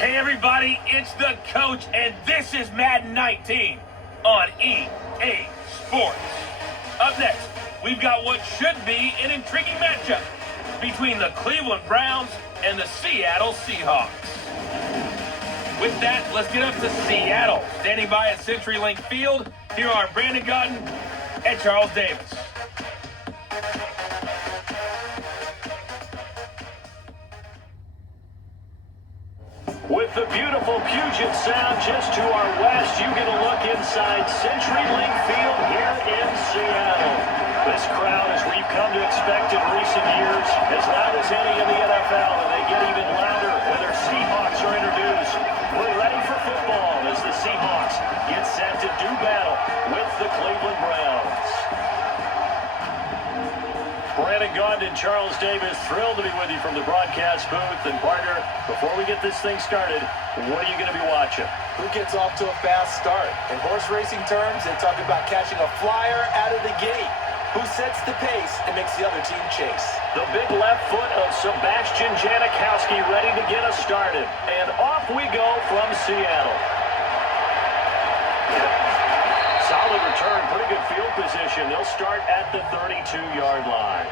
Hey everybody, it's the coach, and this is Madden 19 on EA Sports. Up next, we've got what should be an intriguing matchup between the Cleveland Browns and the Seattle Seahawks. With that, let's get up to Seattle. Standing by at CenturyLink Field, here are Brandon Gotton and Charles Davis. With the beautiful Puget Sound just to our west, you get a look inside CenturyLink Field here in Seattle. This crowd, as we've come to expect in recent years, as loud as any in the NFL, and they get even louder when their Seahawks are introduced. We're ready for football as the Seahawks get set to do battle with the Cleveland Browns. Brandon Gotton and Charles Davis, thrilled to be with you from the broadcast booth. And partner, before we get this thing started, what are you going to be watching? Who gets off to a fast start? In horse racing terms, they talk about catching a flyer out of the gate. Who sets the pace and makes the other team chase? The big left foot of Sebastian Janikowski ready to get us started. And off we go from Seattle. Solid return, pretty good field position. They'll start at the 32-yard line.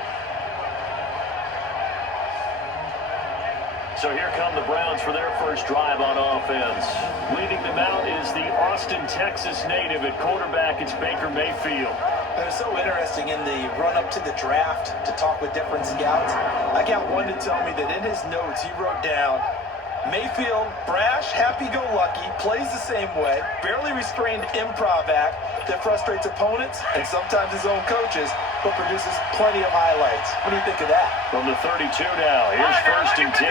So here come the Browns for their first drive on offense. Leading them out is the Austin, Texas native. At quarterback, it's Baker Mayfield. It was so interesting in the run-up to the draft to talk with different scouts. I got one to tell me that in his notes he wrote down, Mayfield, brash, happy-go-lucky, plays the same way, barely restrained improv act that frustrates opponents and sometimes his own coaches, but produces plenty of highlights. What do you think of that? From the 32 now, here's first and 10.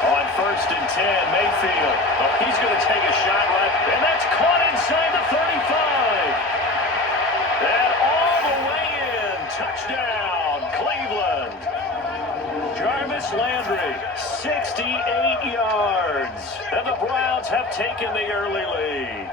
On first and 10, Mayfield. Oh, he's going to take a shot right, and that's caught inside the 35. And all the way in, touchdown, Cleveland. Jarvis Landry, 68 yards. And the Browns have taken the early lead.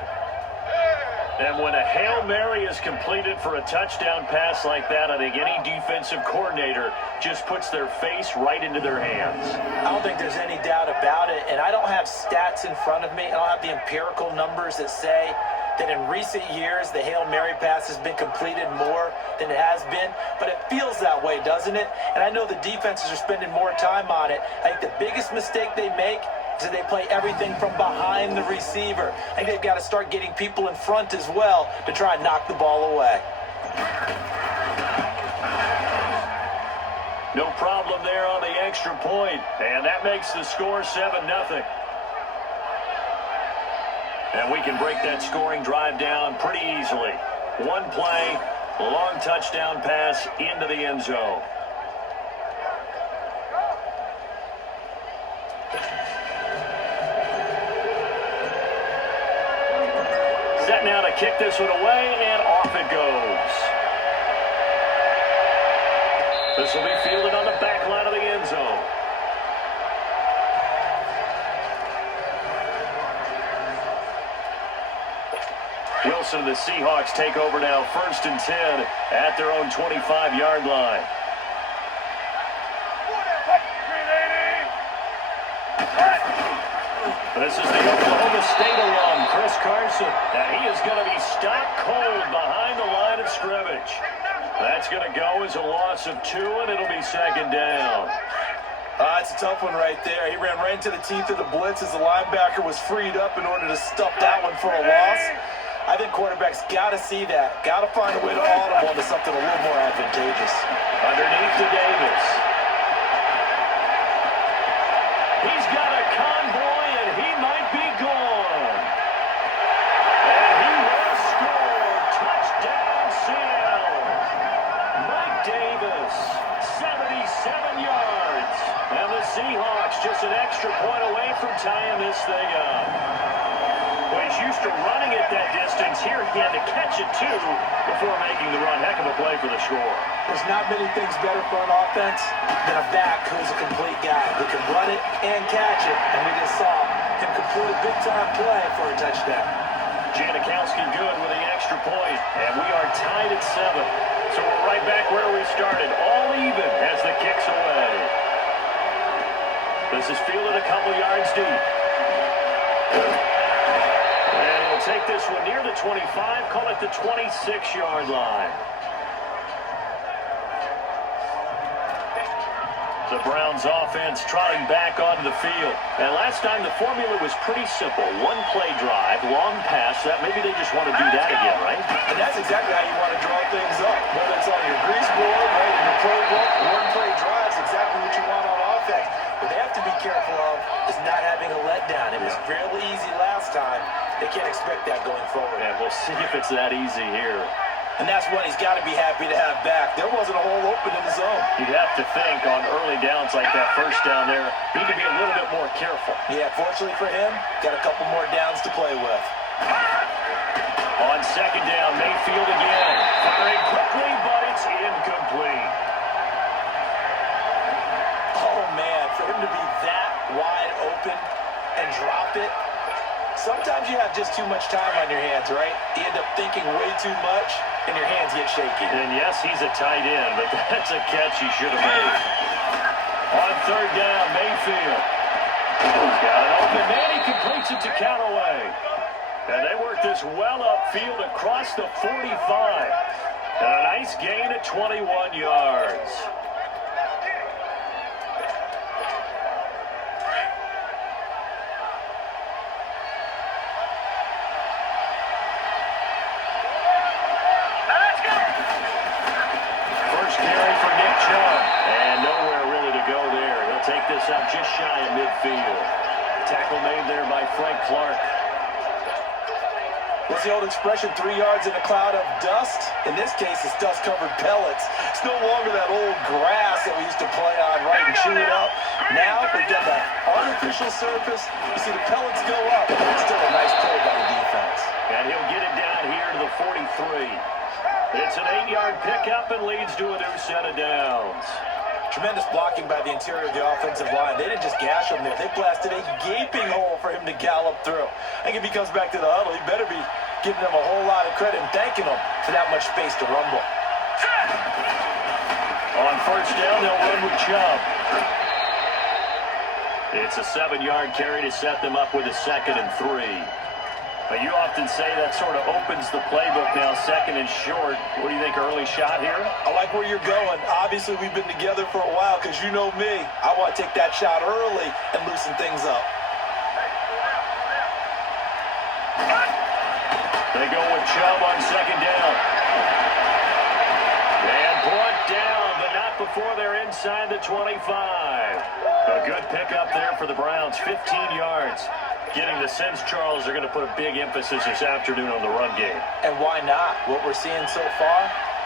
And when a Hail Mary is completed for a touchdown pass like that, I think any defensive coordinator just puts their face right into their hands. I don't think there's any doubt about it, and I don't have stats in front of me. I don't have the empirical numbers that say that in recent years the Hail Mary pass has been completed more than it has been, but it feels that way, doesn't it? And I know the defenses are spending more time on it. I think the biggest mistake they make is that they play everything from behind the receiver. I think they've got to start getting people in front as well to try and knock the ball away. No problem there on the extra point, and that makes the score 7-0. And we can break that scoring drive down pretty easily. One play, long touchdown pass into the end zone. Set now to kick this one away, and off it goes. This will be fielded on the back line of the end zone. Wilson and the Seahawks take over now, first and 10 at their own 25-yard line. This is the Oklahoma State alum, Chris Carson. And he is going to be stopped cold behind the line of scrimmage. That's going to go as a loss of 2, and it'll be second down. It's a tough one right there. He ran right into the teeth of the blitz as the linebacker was freed up in order to stuff that one for a loss. I think quarterbacks got to see that. Got to find a way to audible into something a little more advantageous. Underneath to Davis. He's got a convoy, and he might be gone. And he will score. Touchdown, Seattle. Mike Davis, 77 yards. And the Seahawks just an extra point away from tying this thing up. Well, he's used to running it that distance. Here he had to catch it, too, before making the run. Heck of a play for the score. There's not many things better for an offense than a back who's a complete guy who can run it and catch it. And we just saw him complete a big-time play for a touchdown. Janikowski good with the extra point. And we are tied at 7. So we're right back where we started. All even as the kick's away. This is fielded a couple yards deep. And he'll take this one near the 25, call it the 26-yard line. The Browns offense trotting back onto the field. And last time the formula was pretty simple. One play drive, long pass. That maybe they just want to do that again, right? And that's exactly how you want to draw things up. Whether it's on your grease board, right, in your pro book, one play drive is exactly what you want on offense. What they have to be careful of is not having a letdown. It was fairly easy last time. They can't expect that going forward. And we'll see if it's that easy here. And that's what he's got to be happy to have back. There wasn't a hole open in the zone. You'd have to think on early downs like that first down there, he could be a little bit more careful. Yeah, fortunately for him, got a couple more downs to play with. On second down, Mayfield again. Firing quickly, but it's incomplete. Oh, man, for him to be that wide open and drop it. Sometimes you have just too much time on your hands, right? You end up thinking way too much, and your hands get shaky. And yes, he's a tight end, but that's a catch he should have made. On third down, Mayfield. He's got an open man. He completes it to Callaway. And they work this well upfield across the 45. And a nice gain at 21 yards. Take this up just shy of midfield. Tackle made there by Frank Clark. What's the old expression, 3 yards in a cloud of dust? In this case, it's dust-covered pellets. It's no longer that old grass that we used to play on, right, and chew it up. Now, we've got that artificial surface. You see the pellets go up. It's still a nice play by the defense. And he'll get it down here to the 43. It's an 8-yard pickup and leads to a new set of downs. Tremendous blocking by the interior of the offensive line. They didn't just gash him there. They blasted a gaping hole for him to gallop through. I think if he comes back to the huddle, he better be giving them a whole lot of credit and thanking them for that much space to rumble. On first down, they'll run with Chubb. It's a 7-yard carry to set them up with a 2nd and 3. But you often say that sort of opens the playbook now, 2nd and short. What do you think, early shot here? I like where you're going. Obviously, we've been together for a while because you know me. I want to take that shot early and loosen things up. They go with Chubb on 2nd down. And brought down, but not before they're inside the 25. A good pickup there for the Browns, 15 yards. Getting the sense, Charles, are going to put a big emphasis this afternoon on the run game. And why not? What we're seeing so far,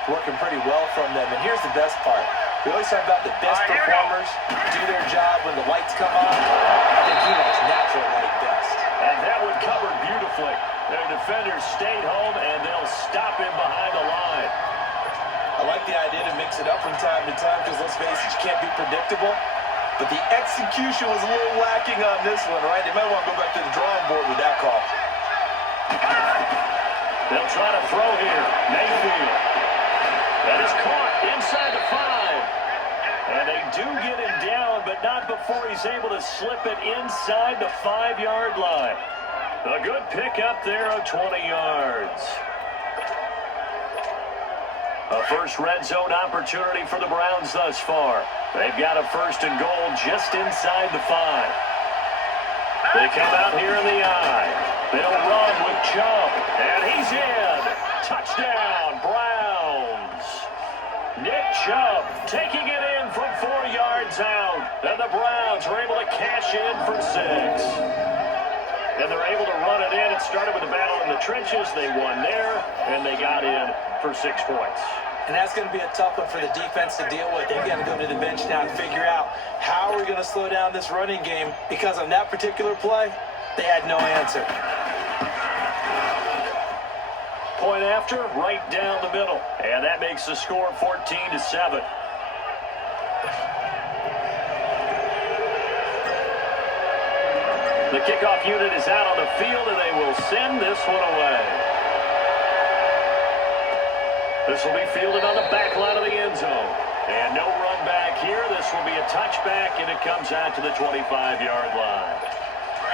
working pretty well from them. And here's the best part. We always talk about the best performers do their job when the lights come on. I think he likes natural light best. And that one covered beautifully. Their defenders stayed home, and they'll stop him behind the line. I like the idea to mix it up from time to time because, let's face it, you can't be predictable. But the execution was a little lacking on this one, right? They might want to go back to the drawing board with that call. They'll try to throw here. Mayfield. That is caught inside the 5. And they do get him down, but not before he's able to slip it inside the 5-yard line. A good pickup there of 20 yards. A first red zone opportunity for the Browns thus far. They've got a 1st and goal just inside the 5. They come out here in the eye. They'll run with Chubb, and he's in. Touchdown, Browns. Nick Chubb taking it in from 4 yards out. And the Browns are able to cash in for 6. And they're able to run it in. It started with a battle in the trenches. They won there, and they got in for 6 points. And that's going to be a tough one for the defense to deal with. They've got to go to the bench now and figure out how are we going to slow down this running game, because on that particular play, they had no answer. Point after, right down the middle. And that makes the score 14-7. The kickoff unit is out on the field, and they will send this one away. This will be fielded on the back line of the end zone. And no run back here. This will be a touchback, and it comes out to the 25-yard line.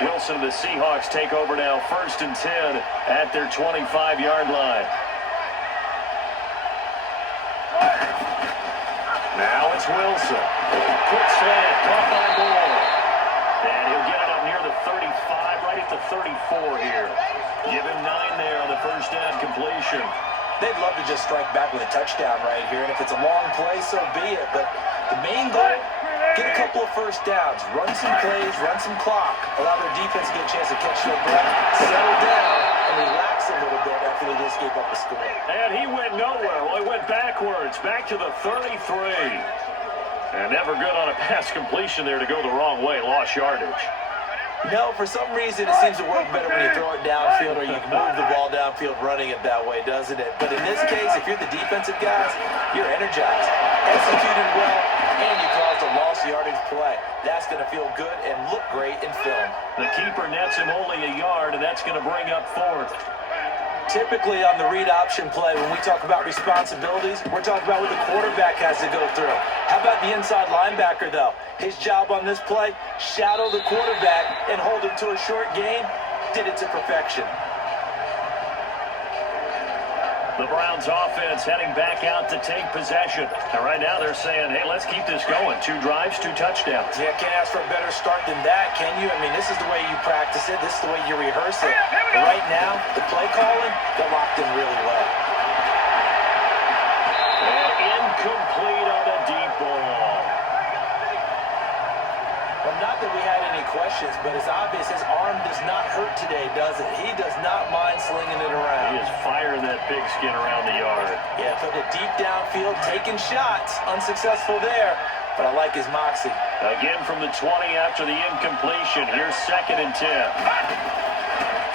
Wilson and the Seahawks take over now, 1st and 10 at their 25-yard line. Now it's Wilson. Quick slant, caught by Moore. And he'll get it up near the 35, right at the 34 here. Give him 9 there on the first down completion. They'd love to just strike back with a touchdown right here, and if it's a long play, so be it. But the main goal, get a couple of first downs, run some plays, run some clock, allow their defense to get a chance to catch their breath, settle down, and relax a little bit after they just gave up a score. And he went nowhere. Well, he went backwards, back to the 33. And never good on a pass completion there to go the wrong way, lost yardage. No, for some reason, it seems to work better when you throw it downfield or you can move the ball downfield running it that way, doesn't it? But in this case, if you're the defensive guys, you're energized, executed well, and you caused a lost yardage play. That's going to feel good and look great in film. The keeper nets him only a yard, and that's going to bring up 4th. Typically on the read option play, when we talk about responsibilities, we're talking about what the quarterback has to go through. How about the inside linebacker, though? His job on this play, shadow the quarterback and hold him to a short gain. Did it to perfection. The Browns offense heading back out to take possession. And right now they're saying, hey, let's keep this going. 2 drives, 2 touchdowns. Yeah, can't ask for a better start than that, can you? I mean, this is the way you practice it. This is the way you rehearse it. But right now, the play calling, they're locked in really well. And incomplete on the deep ball. Well, not that we had any questions, but it's obvious his arm does not hurt today, does it? He does not mind slinging it around. He is firing that pigskin around the yard. Yeah, put it deep downfield, taking shots. Unsuccessful there, but I like his moxie. Again from the 20 after the incompletion. Here's 2nd and 10.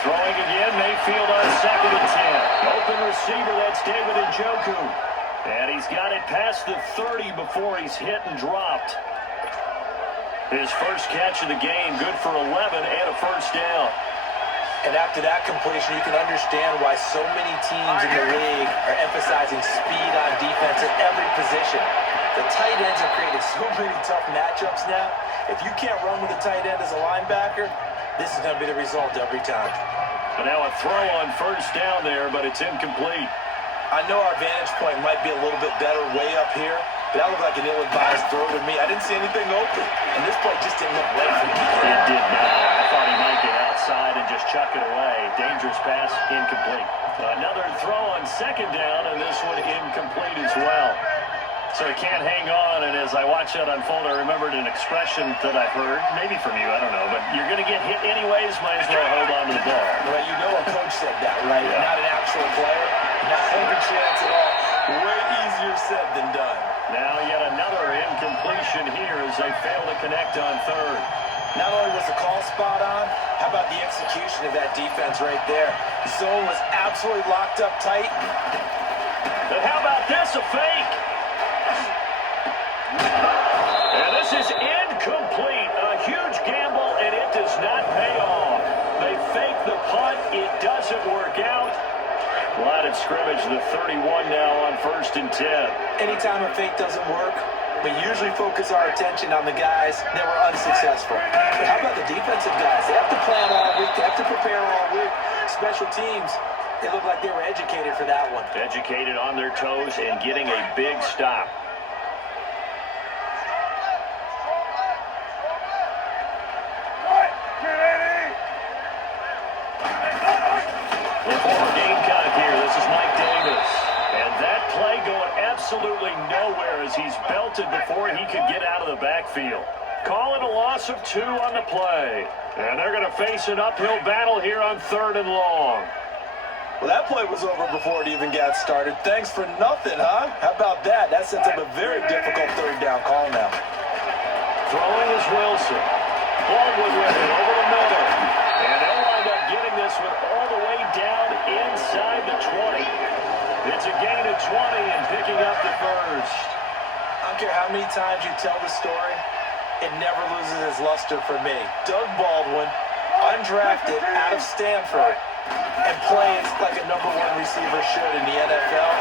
Throwing again, Mayfield on 2nd and 10. Open receiver, that's David Njoku. And he's got it past the 30 before he's hit and dropped. His first catch of the game, good for 11 and a first down. And after that completion, you can understand why so many teams in the league are emphasizing speed on defense at every position. The tight ends have created so many tough matchups now. If you can't run with a tight end as a linebacker, this is going to be the result every time. And now a throw on first down there, but it's incomplete. I know our vantage point might be a little bit better way up here, but that looked like an ill-advised throw to me. I didn't see anything open, and this play just didn't look right for me. It did not. I thought he might get outside and just chuck it away. Dangerous pass, incomplete. Another throw on 2nd down, and this one incomplete as well. So he can't hang on, and as I watched that unfold, I remembered an expression that I've heard, maybe from you, I don't know, but you're going to get hit anyways, might as well hold on to the ball. Well, you know a coach said that, right? Yeah. Not an actual player. Not a chance at all. Way easier said than done. Now yet another incompletion here as they fail to connect on 3rd. Not only was the call spot on, how about the execution of that defense right there? The zone was absolutely locked up tight. But how about this, a fake? And this is incomplete. A huge gamble, and it does not pay off. They fake the punt. It doesn't work out. Line of scrimmage, the 31 now on 1st and 10. Anytime a fake doesn't work, we usually focus our attention on the guys that were unsuccessful. But how about the defensive guys? They have to plan all week. They have to prepare all week. Special teams, they look like they were educated for that one. Educated on their toes and getting a big stop. The former Gamecock here. This is Mike Davis. And that play going absolutely nowhere as he's belted before he could get out of the backfield. Calling a loss of 2 on the play. And they're going to face an uphill battle here on 3rd and long. Well, that play was over before it even got started. Thanks for nothing, huh? How about that? That sets up a very difficult 3rd down call now. Throwing is Wilson. Baldwin with it over the middle. And they'll wind up getting this one all the way down inside the 20. It's a gain of 20 and picking up the first. I don't care how many times you tell the story, it never loses its luster for me. Doug Baldwin, undrafted out of Stanford, and plays like a #1 receiver should in the NFL.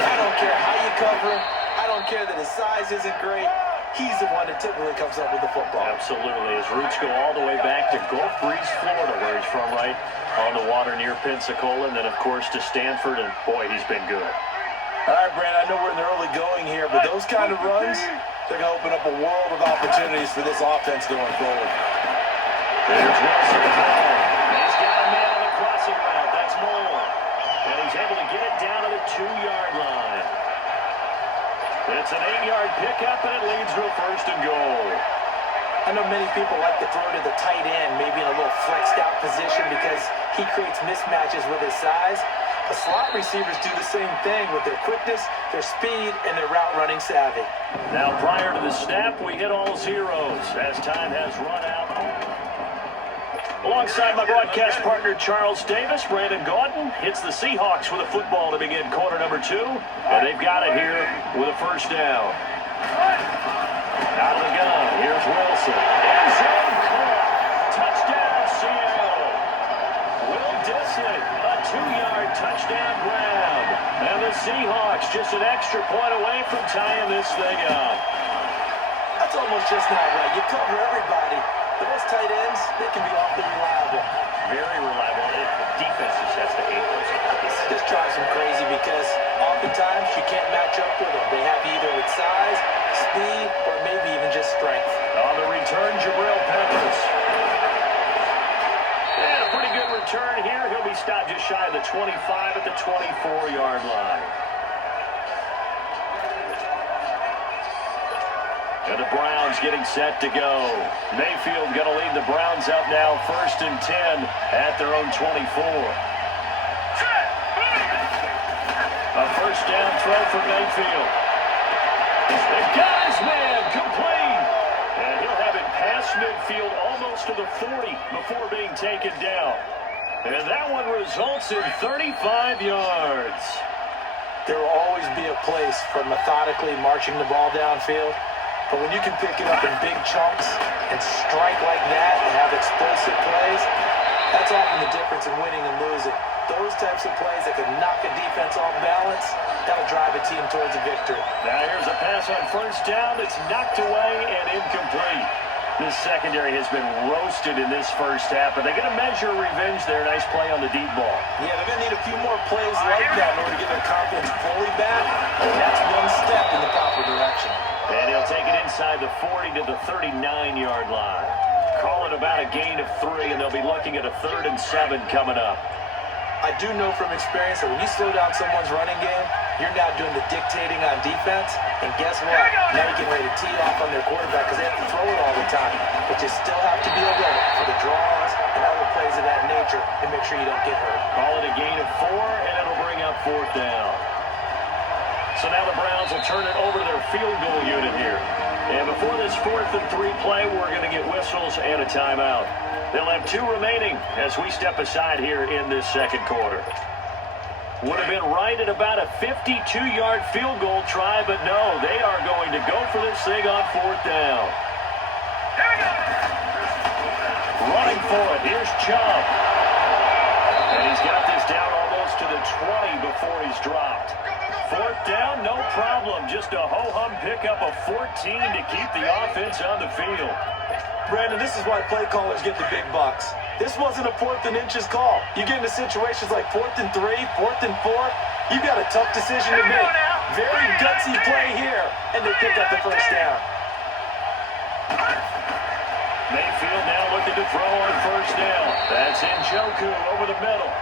I don't care how you cover him. I don't care that his size isn't great. he's the one that typically comes up with the football. Absolutely. His roots go all the way back to Gulf Breeze, Florida, where he's from, right on the water near Pensacola, and then, of course, to Stanford, and, boy, he's been good. All right, Brandon, I know we're in the early going here, but those kind of runs, they're going to open up a world of opportunities for this offense going forward. There's Wilson to throw. He's got a man on the crossing route. That's Moore. And he's able to get it down to the 2-yard line. It's an 8-yard pickup, and it leads to a first and goal. I know many people like to throw to the tight end, maybe in a little flexed out position because he creates mismatches with his size. The slot receivers do the same thing with their quickness, their speed, and their route running savvy. Now, prior to the snap, we hit all zeros as time has run out. Alongside my broadcast partner, Charles Davis, Brandon Gaudin hits the Seahawks with a football to begin quarter number 2. And they've got it here with a first down. Out of the gun, here's Wilson. End zone caught. Touchdown, Seattle. Will Disley, a 2-yard touchdown grab. And the Seahawks just an extra point away from tying this thing up. That's almost just not right. You cover everybody. But those tight ends, they can be awfully reliable. Very reliable. The defense just has to hate those guys. This drives them crazy because oftentimes you can't match up with them. They have either with size, speed, or maybe even just strength. On the return, Jabril Peppers. And a pretty good return here. He'll be stopped just shy of the 25 at the 24-yard line. And the Browns getting set to go. Mayfield going to lead the Browns up now, 1st and 10 at their own 24. A first down throw for Mayfield. And got his man complete. And he'll have it past midfield almost to the 40 before being taken down. And that one results in 35 yards. There will always be a place for methodically marching the ball downfield. But when you can pick it up in big chunks and strike like that and have explosive plays, that's often the difference in winning and losing. Those types of plays that can knock a defense off balance, that'll drive a team towards a victory. Now here's a pass on first down. It's knocked away and incomplete. This secondary has been roasted in this first half, but they're going to measure revenge there. Nice play on the deep ball. Yeah, they're going to need a few more plays like that in order to get their confidence fully back. And that's one step in the proper direction. And he'll take it inside the 40 to the 39-yard line. Call it about a gain of 3, and they'll be looking at a 3rd and 7 coming up. I do know from experience that when you slow down someone's running game, you're now doing the dictating on defense. And guess what? Now you're getting ready to tee off on their quarterback because they have to throw it all the time. But you still have to be alert for the draws and other plays of that nature and make sure you don't get hurt. Call it a gain of 4, and it'll bring up 4th down. So now the Browns will turn it over to their field goal unit here. And before this 4th and 3 play, we're going to get whistles and a timeout. They'll have 2 remaining as we step aside here in this second quarter. Would have been right at about a 52-yard field goal try, but no, they are going to go for this thing on 4th down. Running for it, here's Chubb. And he's got this down almost to the 20 before he's dropped. 4th down, no problem. Just a ho-hum pickup of 14 to keep the offense on the field. Brandon, this is why play callers get the big bucks. This wasn't a 4th and inches call. You get into situations like 4th and 3, 4th and 4. You've got a tough decision to make. Very gutsy play here, and they pick up the first down. Mayfield now looking to throw on first down. That's Njoku over the middle.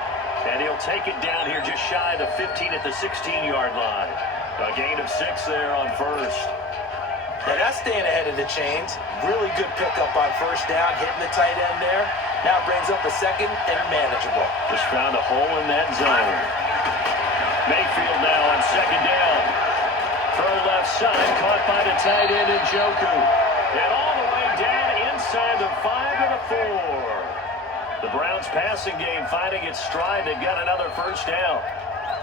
And he'll take it down here just shy of the 15 at the 16-yard line. A gain of 6 there on first. Now that's staying ahead of the chains. Really good pickup on first down, hitting the tight end there. Now brings up a 2nd and manageable. Just found a hole in that zone. Mayfield now on 2nd down. Throw left side, caught by the tight end Njoku. And all the way down inside the 5 and a 4. The Browns passing game finding its stride. They've got another first down.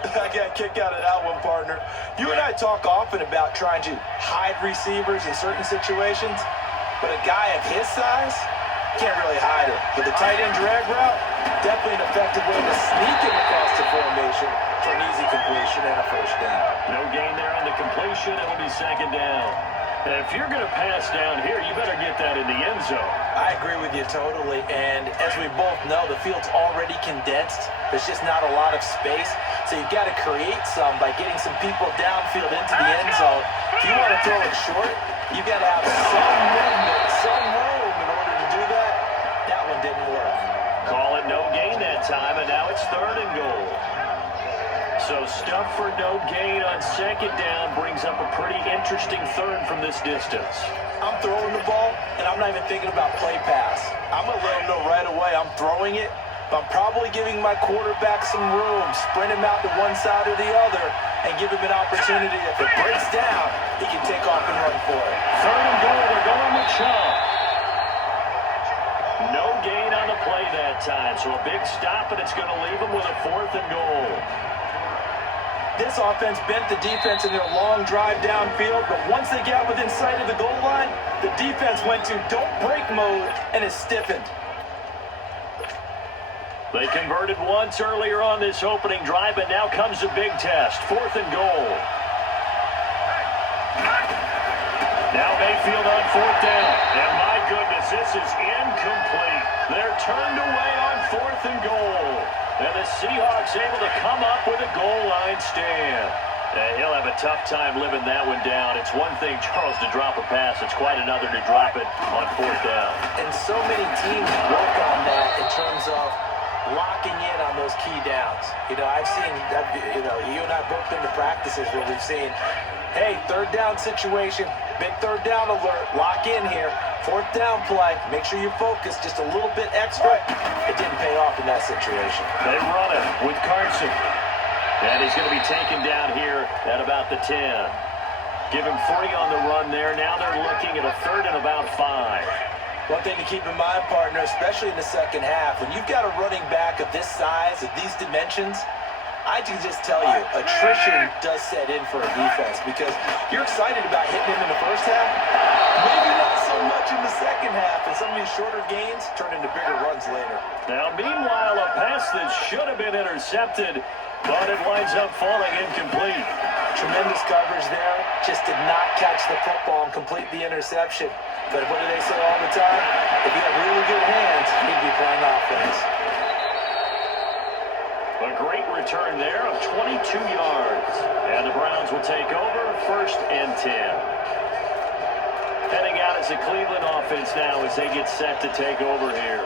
I got a kick out of that one, partner. You and I talk often about trying to hide receivers in certain situations, but a guy of his size can't really hide him. But the tight end drag route, definitely an effective way to sneak him across the formation for an easy completion and a first down. No gain there on the completion. It'll be 2nd down. And if you're going to pass down here, you better get that in the end zone. I agree with you totally, and as we both know, the field's already condensed. There's just not a lot of space, so you've got to create some by getting some people downfield into the end zone. If you want to throw it short, you've got to have some movement, some room in order to do that. That one didn't work. Call it no gain that time, and now it's 3rd and goal. So stuff for no gain on 2nd down brings up a pretty interesting 3rd from this distance. I'm throwing the ball, and I'm not even thinking about play pass. I'm going to let him know right away I'm throwing it, but I'm probably giving my quarterback some room, sprint him out to one side or the other, and give him an opportunity. If it breaks down, he can take off and run for it. 3rd and goal, they're going with Chubb. No gain on the play that time, so a big stop, and it's going to leave him with a 4th and goal. This offense bent the defense in their long drive downfield, but once they got within sight of the goal line, the defense went to don't break mode, and it stiffened. They converted once earlier on this opening drive, and now comes a big test. 4th and goal. Now Mayfield on 4th down. And my goodness, this is incomplete. They're turned away on 4th and goal. And the Seahawks able to come up with a goal line stand. He'll have a tough time living that one down. It's one thing, Charles, to drop a pass. It's quite another to drop it on 4th down. And so many teams work on that in terms of locking in on those key downs. You know, I've seen, you and I both been to practices where we've seen, hey, 3rd down situation, big 3rd down alert, lock in here. 4th down play, make sure you focus just a little bit extra. It didn't pay off in that situation. They run it with Carson. And he's going to be taken down here at about the 10. Give him 3 on the run there. Now they're looking at a 3rd and about 5. One thing to keep in mind, partner, especially in the second half, when you've got a running back of this size, of these dimensions, I can just tell you, attrition does set in for a defense because you're excited about hitting him in the first half. Maybe not so much in the second half, and some of these shorter gains turn into bigger runs later. Now, meanwhile, a pass that should have been intercepted, but it winds up falling incomplete. Tremendous coverage there. Just did not catch the football and complete the interception. But what do they say all the time? If you have really good hands, you'd be playing offense. A great return there of 22 yards. And the Browns will take over 1st and 10. Heading out as a Cleveland offense now as they get set to take over here.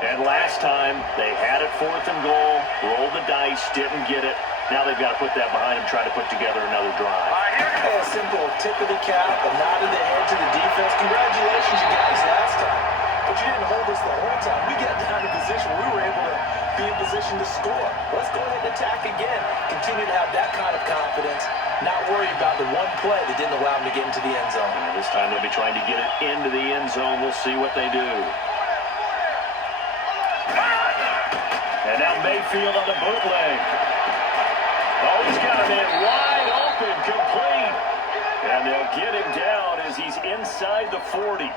And last time, they had it 4th and goal, rolled the dice, didn't get it. Now they've got to put that behind them, try to put together another drive. A simple tip of the cap, a nod of the head to the defense. Congratulations, you guys, last time. But you didn't hold us the whole time. We got down in position. We were able to be in position to score. Let's go ahead and attack again. Continue to have that kind of confidence. Not worry about the one play that didn't allow them to get into the end zone. And this time they'll be trying to get it into the end zone. We'll see what they do. And now Mayfield on the bootleg. Oh, he's got him in wide open, complete. And they'll get him down as he's inside the 40.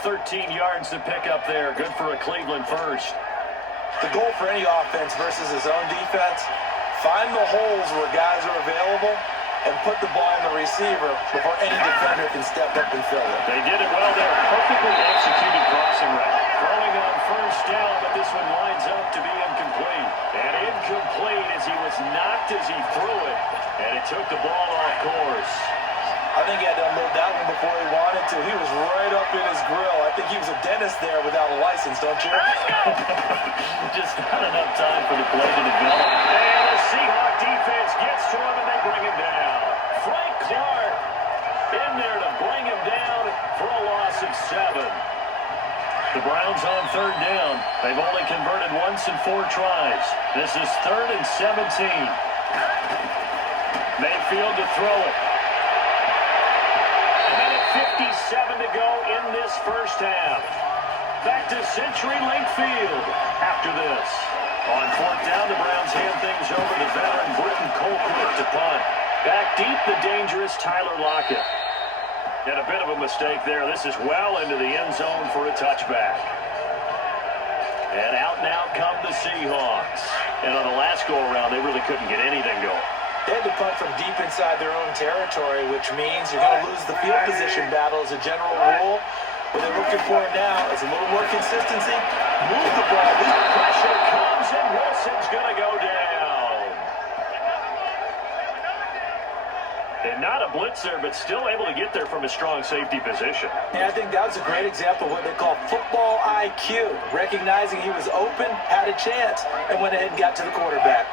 13 yards to pick up there. Good for a Cleveland first. The goal for any offense versus his own defense, find the holes where guys are available and put the ball in the receiver before any defender can step up and fill it. They did it well there. Perfectly executed crossing route. Throwing on 1st down, but this one lines up to be incomplete. And incomplete as he was knocked as he threw it. And it took the ball off course. I think he had to unload that one before he wanted to. He was right up in his grill. I think he was a dentist there without a license, don't you? Just not enough time for the play to develop. And the Seahawks defense gets to him and they bring him down. Frank Clark in there to bring him down for a loss of 7. The Browns on 3rd down. They've only converted once in 4 tries. This is 3rd and 17. Mayfield to throw it. 57 to go in this first half. Back to Century Link Field after this. On 4th down, the Browns hand things over to veteran Britton Colquitt to punt. Back deep, the dangerous Tyler Lockett. And a bit of a mistake there. This is well into the end zone for a touchback. And out now come the Seahawks. And on the last go-around, they really couldn't get anything going. They had to punt from deep inside their own territory, which means you're going to lose the field position battle as a general rule. What they're looking for now is a little more consistency. Move the ball. Pressure comes, and Wilson's going to go down. And not a blitzer, but still able to get there from a strong safety position. Yeah, I think that was a great example of what they call football IQ. Recognizing he was open, had a chance, and went ahead and got to the quarterback.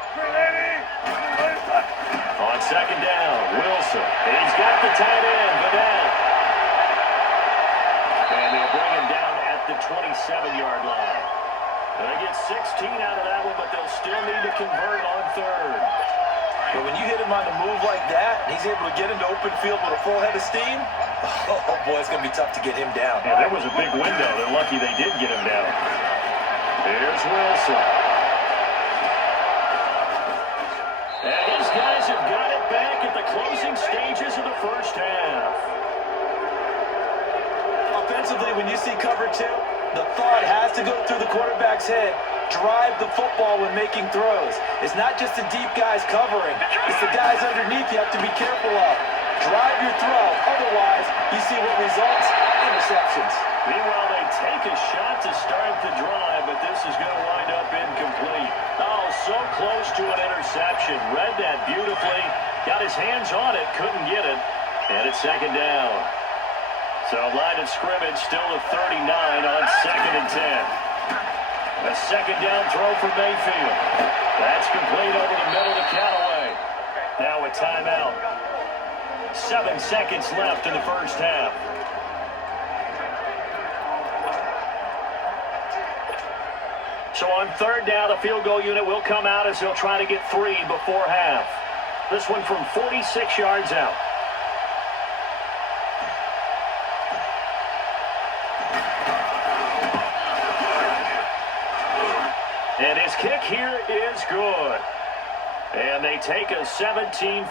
On second down, Wilson. And he's got the tight end, Vanette. And they'll bring him down at the 27-yard line. They get 16 out of that one, but they'll still need to convert on third. But when you hit him on the move like that, and he's able to get into open field with a full head of steam, oh boy, it's going to be tough to get him down. Yeah, there was a big window. They're lucky they did get him down. Here's Wilson. And his guys have got it back at the closing stages of the first half. Offensively, when you see cover two, the thought has to go through the quarterback's head. Drive the football when making throws. It's not just the deep guys covering. It's the guys underneath you have to be careful of. Drive your throw. Otherwise, you see what results? Interceptions. Meanwhile, they take a shot to start the drive, but this is going to wind up incomplete. Oh, so close to an interception. Read that beautifully. Got his hands on it. Couldn't get it. And it's second down. So line of scrimmage still at 39 on second and 10. A second down throw for Mayfield. That's complete over the middle to Callaway. Now a timeout. 7 seconds left in the first half. So on third down, the field goal unit will come out as they'll try to get 3 before half. This one from 46 yards out. And his kick here is good. And they take a 17-14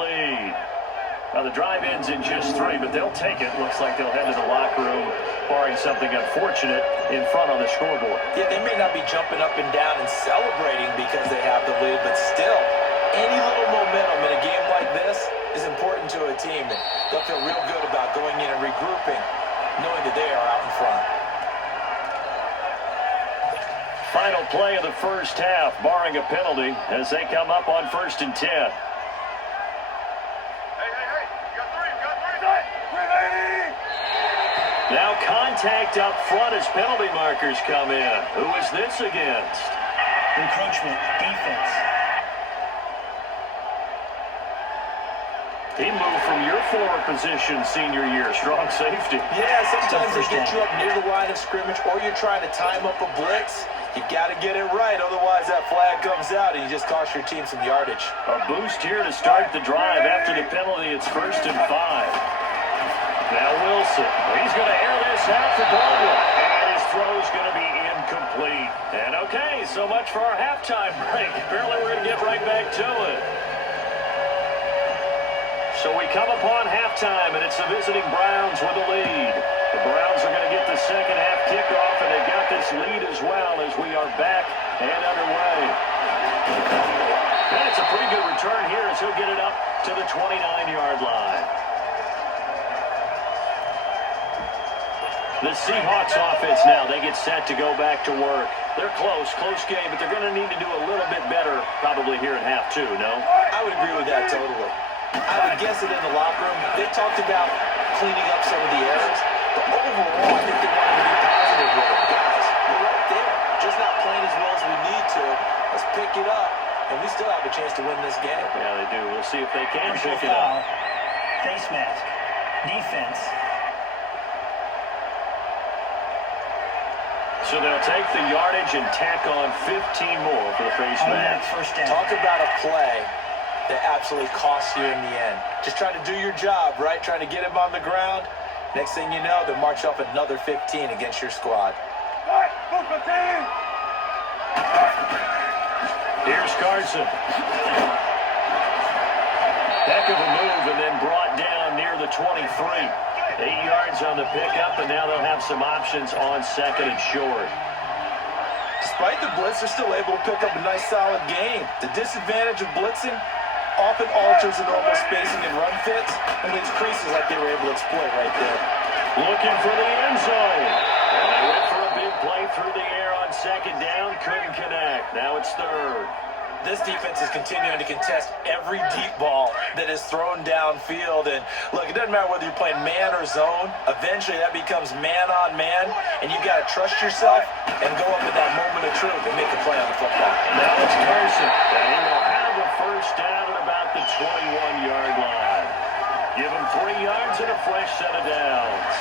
lead. Now the drive ends in just 3, but they'll take it. Looks like they'll head to the locker room, barring something unfortunate in front on the scoreboard. Yeah, they may not be jumping up and down and celebrating because they have the lead, but still, any little momentum in a game like this is important to a team. They'll feel real good about going in and regrouping, knowing that they are out in front. Final play of the first half, barring a penalty, as they come up on 1st and 10. Now contact up front as penalty markers come in. Who is this against? Encroachment, defense. He moved from your former position senior year, strong safety. Yeah, sometimes they get you up near the line of scrimmage, or you're trying to time up a blitz. You got to get it right, otherwise that flag comes out and you just cost your team some yardage. A boost here to start the drive. After the penalty, it's 1st and 5. Now Wilson, he's going to air this out for Baldwin, and his throw's going to be incomplete. And okay, so much for our halftime break. Apparently we're going to get right back to it. So we come upon halftime, and it's the visiting Browns with the lead. The Browns are going to get the second half kickoff, and they've got this lead as well as we are back and underway. And it's a pretty good return here as he'll get it up to the 29-yard line. The Seahawks offense now, they get set to go back to work. They're close game, but they're going to need to do a little bit better probably here in half 2, no? I would agree with that totally. I would guess that in the locker room, they talked about cleaning up some of the errors, but overall, I think they wanted to be positive with it. Guys, we're right there, just not playing as well as we need to. Let's pick it up, and we still have a chance to win this game. Yeah, they do. We'll see if they can Personal pick it foul. up. Face mask. Defense. So they'll take the yardage and tack on 15 more for the face mask. First down. Talk about a play that absolutely costs you in the end. Just trying to do your job, right? Trying to get him on the ground. Next thing you know, they'll march off another 15 against your squad. Here's Carson. Heck of a move, and then brought down near the 23. 8 yards on the pickup, and now they'll have some options on second and short. Despite the blitz, they're still able to pick up a nice solid gain. The disadvantage of blitzing, often alters the normal spacing and run fits and leaves creases like they were able to exploit right there. Looking for the end zone. And they went for a big play through the air on second down. Couldn't connect. Now it's third. This defense is continuing to contest every deep ball that is thrown downfield. And look, it doesn't matter whether you're playing man or zone. Eventually that becomes man on man. And you got to trust yourself and go up at that moment of truth and make a play on the football. Now it's Carson. And he will have a first down at about the 21-yard line. Give him 3 yards and a fresh set of downs.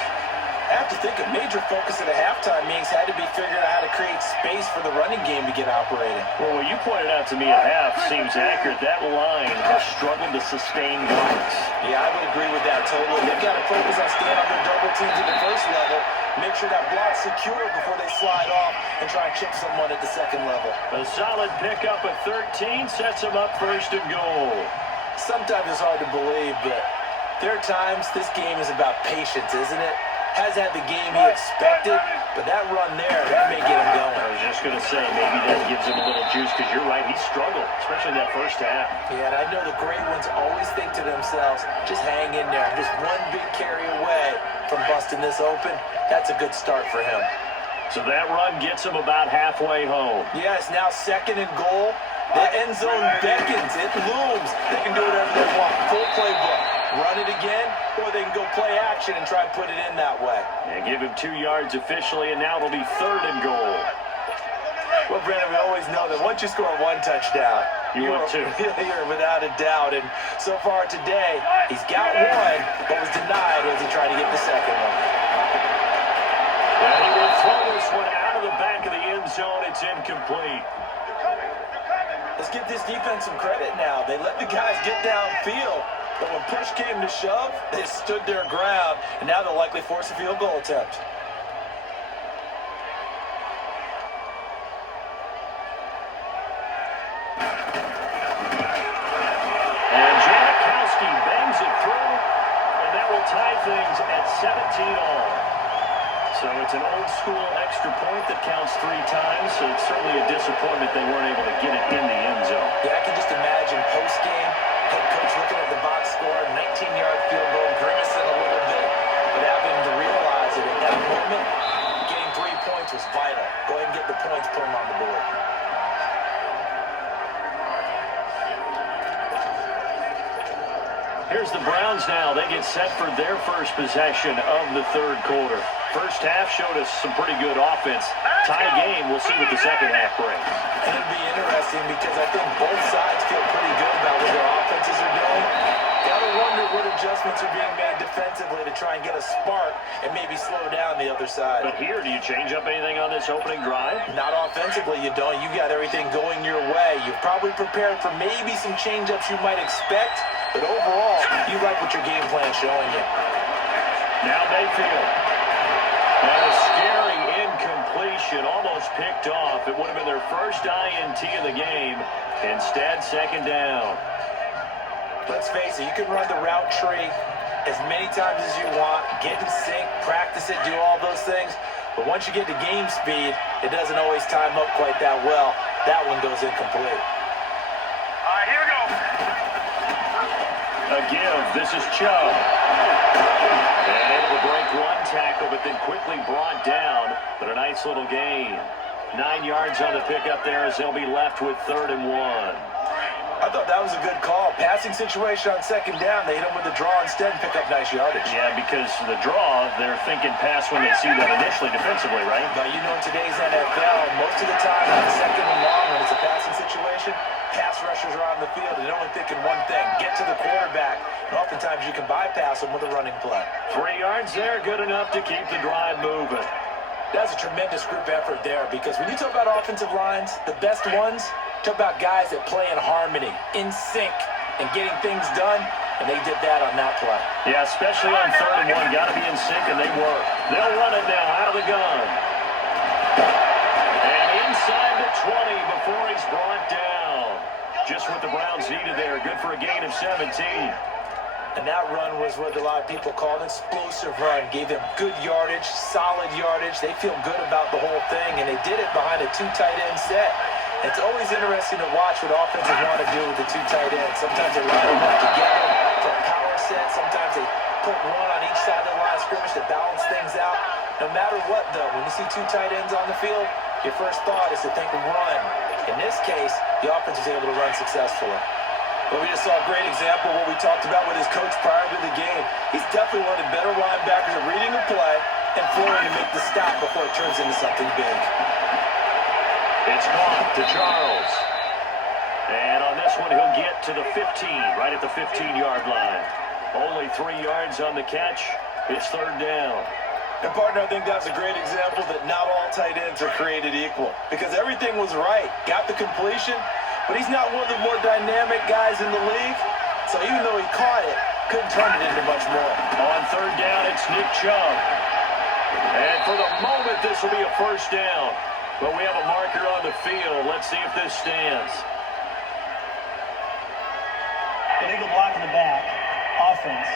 I have to think a major focus of the halftime meetings had to be figuring out how to create space for the running game to get operating. Well, what you pointed out to me at half seems accurate. That line has struggled to sustain blocks. Yeah, I would agree with that totally. They've got to focus on staying on their double teams at the first level, make sure that block's secure before they slide off, and try and chip someone at the second level. A solid pickup at 13 sets them up first and goal. Sometimes it's hard to believe, but there are times this game is about patience, isn't it? Has had the game he expected, but that run there, that may get him going. I was just going to say, maybe that gives him a little juice, because you're right, he struggled, especially in that first half. Yeah, and I know the great ones always think to themselves, just hang in there. Just one big carry away from busting this open. That's a good start for him. So that run gets him about halfway home. Yeah, it's now second and goal. The end zone beckons. It looms. They can do whatever they want. Full playbook. Run it again, or they can go play action and try and put it in that way. And give him 2 yards officially, and now it'll be third and goal. Well, Brandon, we always know that once you score one touchdown, you want two. You're without a doubt. And so far today, he's got one, but was denied as he tried to get the second one. And he will throw this one out of the back of the end zone. It's incomplete. Let's give this defense some credit now. They let the guys get downfield. But when push came to shove, they stood their ground, and now they'll likely force a field goal attempt. And Janikowski bangs it through, and that will tie things at 17 all. So it's an old-school extra point that counts 3 times, so it's certainly a disappointment they weren't able to get it in the end zone. Yeah, I can just imagine post-game, head coach looking at the box score, 19-yard field goal, grimacing a little bit, but having to realize that at that moment, getting 3 points was vital. Go ahead and get the points, put them on the board. Here's the Browns now. They get set for their first possession of the third quarter. First half showed us some pretty good offense. Tie game, we'll see what the second half brings. And it'll be interesting because I think both sides feel pretty good about what their offenses are doing. Gotta wonder what adjustments are being made defensively to try and get a spark and maybe slow down the other side. But here, do you change up anything on this opening drive? Not offensively, you don't. You got everything going your way. You're probably prepared for maybe some change-ups you might expect, but overall, you like what your game plan's showing you. Now Mayfield. And a scary incompletion, almost picked off. It would have been their first INT of the game. Instead, second down. Let's face it, you can run the route tree as many times as you want, get in sync, practice it, do all those things. But once you get to game speed, it doesn't always time up quite that well. That one goes incomplete. All right, here we go. A give. This is Chubb. And able to break one tackle, but then quickly brought down. But a nice little gain. 9 yards on the pickup there as they'll be left with 3rd and 1. I thought that was a good call. Passing situation on second down. They hit him with a draw instead and pick up nice yardage. Yeah, because the draw, they're thinking pass when they see that initially defensively, right? But you know, in today's NFL, most of the time on second and long, when it's a passing situation, pass rushers are on the field and they're only thinking one thing, get to the quarterback. And oftentimes you can bypass them with a running play. 3 yards there, good enough to keep the drive moving. That's a tremendous group effort there because when you talk about offensive lines, the best ones, talk about guys that play in harmony, in sync, and getting things done, and they did that on that play. Yeah, especially on 3rd and 1. Got to be in sync, and they were. They'll run it now out of the gun. And inside the 20 before he's brought down. Just what the Browns needed there. Good for a gain of 17. And that run was what a lot of people called an explosive run. Gave them good yardage, solid yardage. They feel good about the whole thing, and they did it behind a 2 tight end set. It's always interesting to watch what offenses want to do with the two tight ends. Sometimes they line them up together for a power set. Sometimes they put one on each side of the line of scrimmage to balance things out. No matter what, though, when you see two tight ends on the field, your first thought is to think run. In this case, the offense was able to run successfully. Well, we just saw a great example of what we talked about with his coach prior to the game. He's definitely one of the better linebackers at reading the play and flowing to make the stop before it turns into something big. It's caught to Charles. And on this one, he'll get to the 15, right at the 15-yard line. Only 3 yards on the catch. It's third down. And, partner, I think that's a great example that not all tight ends are created equal. Because everything was right. Got the completion, but he's not one of the more dynamic guys in the league. So even though he caught it, couldn't turn it into much more. On third down, it's Nick Chubb. And for the moment, this will be a first down. But we have a marker on the field. Let's see if this stands. Illegal block in the back. Offense.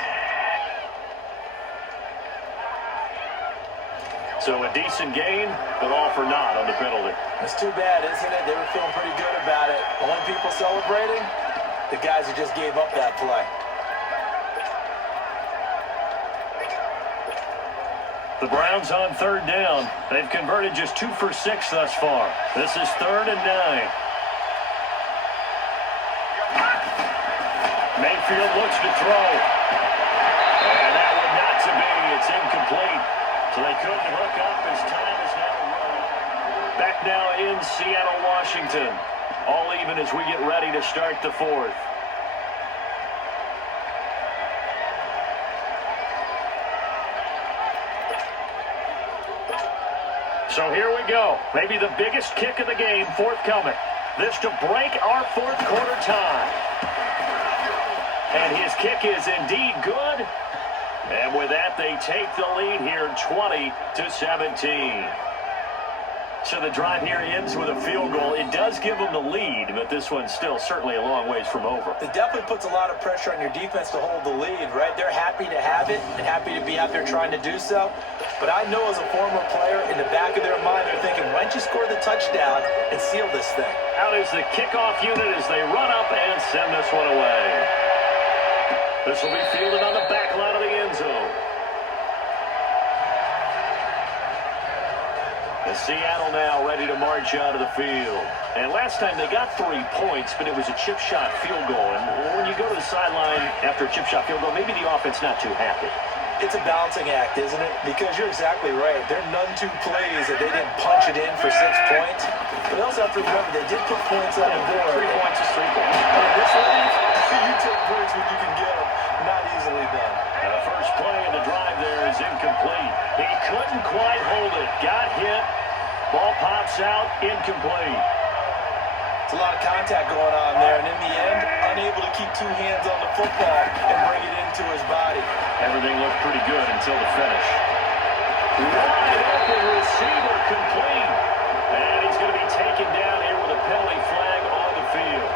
So a decent gain, but all for naught on the penalty. It's too bad, isn't it? They were feeling pretty good about it. Only people celebrating, the guys who just gave up that play. The Browns on third down. They've converted just 2 for 6 thus far. This is 3rd and 9. Mayfield looks to throw. And that one not to be. It's incomplete. So they couldn't hook up as time is now running. Back now in Seattle, Washington. All even as we get ready to start the 4th. So here we go. Maybe the biggest kick of the game forthcoming. This to break our 4th quarter tie. And his kick is indeed good. And with that, they take the lead here 20-17. So the drive here ends with a field goal. It does give them the lead, but this one's still certainly a long ways from over. It definitely puts a lot of pressure on your defense to hold the lead, right? They're happy to have it and happy to be out there trying to do so. But I know as a former player, in the back of their mind, they're thinking, why don't you score the touchdown and seal this thing? Out is the kickoff unit as they run up and send this one away. This will be fielded on the back line of the end zone. And Seattle now ready to march out of the field. And last time they got 3 points, but it was a chip shot field goal. And when you go to the sideline after a chip shot field goal, maybe the offense not too happy. It's a balancing act, isn't it? Because you're exactly right. There are none too plays that they didn't punch it in for 6 points. But they also have to remember they did put points on the board. 3 points is 3 points. And in this league, you take points when you can get them. Not easily done. And the first play of the drive there is incomplete. He couldn't quite hold it. Got hit. Ball pops out. Incomplete. It's a lot of contact going on there. And in the end, unable to keep 2 hands on the football and bring it into his body. Everything looked pretty good until the finish. Wide open receiver complete. And he's going to be taken down here with a penalty flag on the field.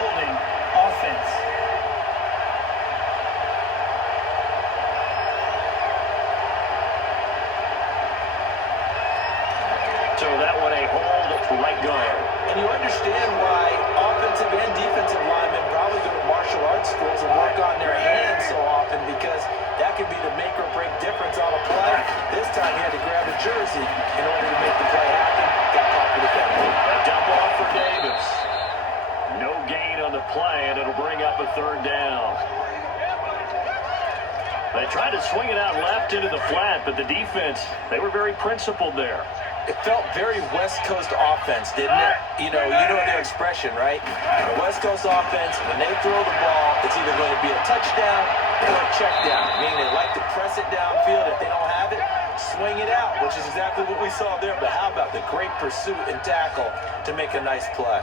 Holding. Offense. So that one a hold right guard. And you understand why offensive and defensive linemen probably go to martial arts schools and work on their hands so often, because that could be the make or break difference on a play. This time he had to grab a jersey in order to make the play happen. Got caught for the penalty. A dump off for Davis. No gain on the play, and it'll bring up a 3rd down. They tried to swing it out left into the flat, but the defense, they were very principled there. It felt very West Coast offense, didn't it? You know their expression, right? The West Coast offense, when they throw the ball, it's either going to be a touchdown or a check down. Meaning they like to press it downfield. If they don't have it, swing it out, which is exactly what we saw there. But how about the great pursuit and tackle to make a nice play?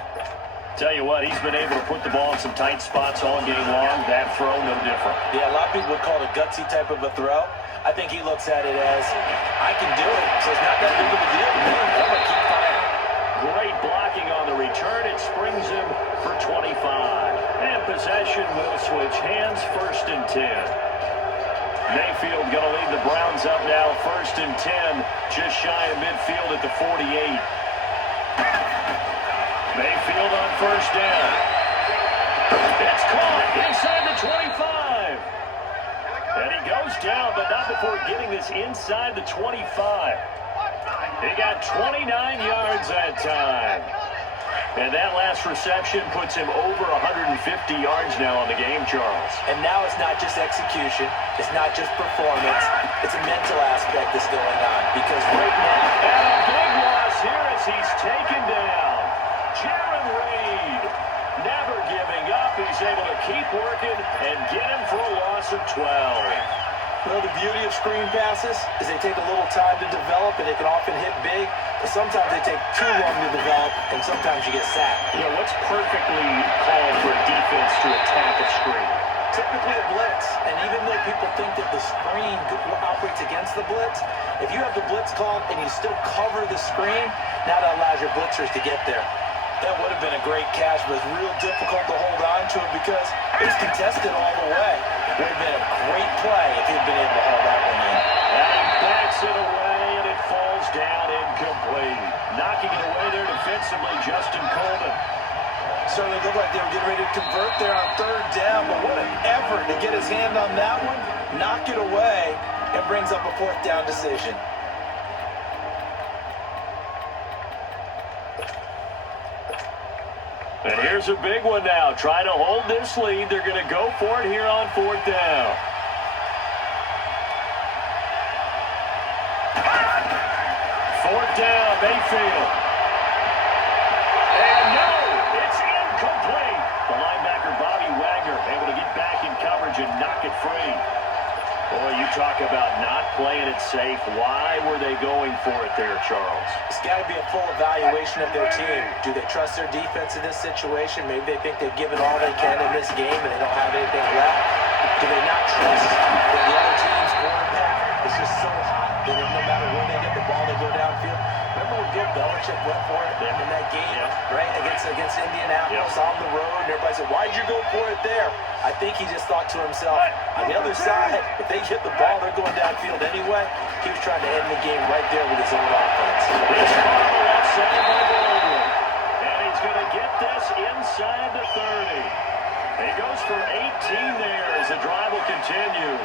Tell you what, he's been able to put the ball in some tight spots all game long. That throw, no different. Yeah, a lot of people would call it a gutsy type of a throw. I think he looks at it as, I can do it, so it's not that big of a deal to me. I'm going to keep firing. Great blocking on the return. It springs him for 25. And possession will switch hands, 1st and 10. Mayfield going to lead the Browns up now, 1st and 10, just shy of midfield at the 48. Mayfield on 1st down. It's caught inside the 25. And he goes down, but not before getting this inside the 25. He got 29 yards that time. And that last reception puts him over 150 yards now on the game, Charles. And now it's not just execution. It's not just performance. It's a mental aspect that's going on. Because right now... And a big loss here as he's taken down. Jaron Reed never giving up. He's able to keep working and get him for a loss of 12. Well, the beauty of screen passes is they take a little time to develop, and they can often hit big, but sometimes they take too long to develop, and sometimes you get sacked. You know, what's perfectly called for a defense to attack a screen? Typically a blitz, and even though people think that the screen operates against the blitz, if you have the blitz called and you still cover the screen, now that allows your blitzers to get there. That would have been a great catch, but it's real difficult to hold on to it because it was contested all the way. It would have been a great play if he'd been able to hold that one in. And he backs it away, and it falls down incomplete. Knocking it away there defensively, Justin Coleman. Certainly looked like they were getting ready to convert there on 3rd down, but what an effort to get his hand on that one, knock it away, and brings up a 4th down decision. And here's a big one now. Trying to hold this lead. They're going to go for it here on 4th down. Fourth down, Mayfield. And no, it's incomplete. The linebacker, Bobby Wagner, able to get back in coverage and knock it free. Boy, you talk about not playing it safe. Why were they going for it there, Charles? It's got to be a full evaluation of their team. Do they trust their defense in this situation? Maybe they think they've given all they can in this game and they don't have anything left. Do they not trust that the other team's quarterback is just so hot that no matter where they get the ball, they go downfield? Remember when Bill Belichick went for it in that game, right, against Indianapolis on the road, and everybody said, why'd you go for it there? I think he just thought to himself, on the other side, if they hit the ball, they're going downfield anyway. He was trying to end the game right there with his own offense. It's on the left side by Baldwin. And he's going to get this inside the 30. He goes for 18 there as the drive will continue.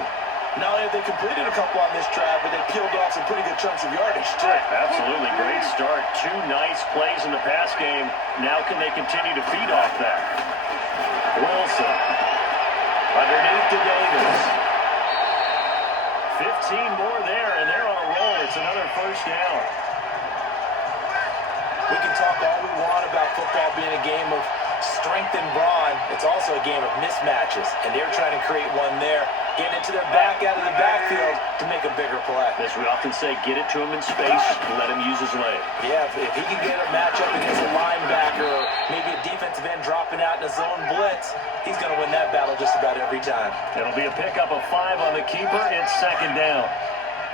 Not only have they completed a couple on this drive, but they peeled off some pretty good chunks of yardage, too. Absolutely. Great start. 2 nice plays in the pass game. Now can they continue to feed off that? Wilson. Underneath to Davis. 15 more there, and they're on a roll. It's another 1st down. We can talk all we want about football being a game of strength and brawn. It's also a game of mismatches, and they're trying to create one there, getting it to their back out of the backfield to make a bigger play. As we often say, get it to him in space, let him use his leg. Yeah, if he can get a matchup against a linebacker or maybe a defensive end dropping out in a zone blitz, he's going to win that battle just about every time. It'll be a pickup of 5 on the keeper. It's 2nd down.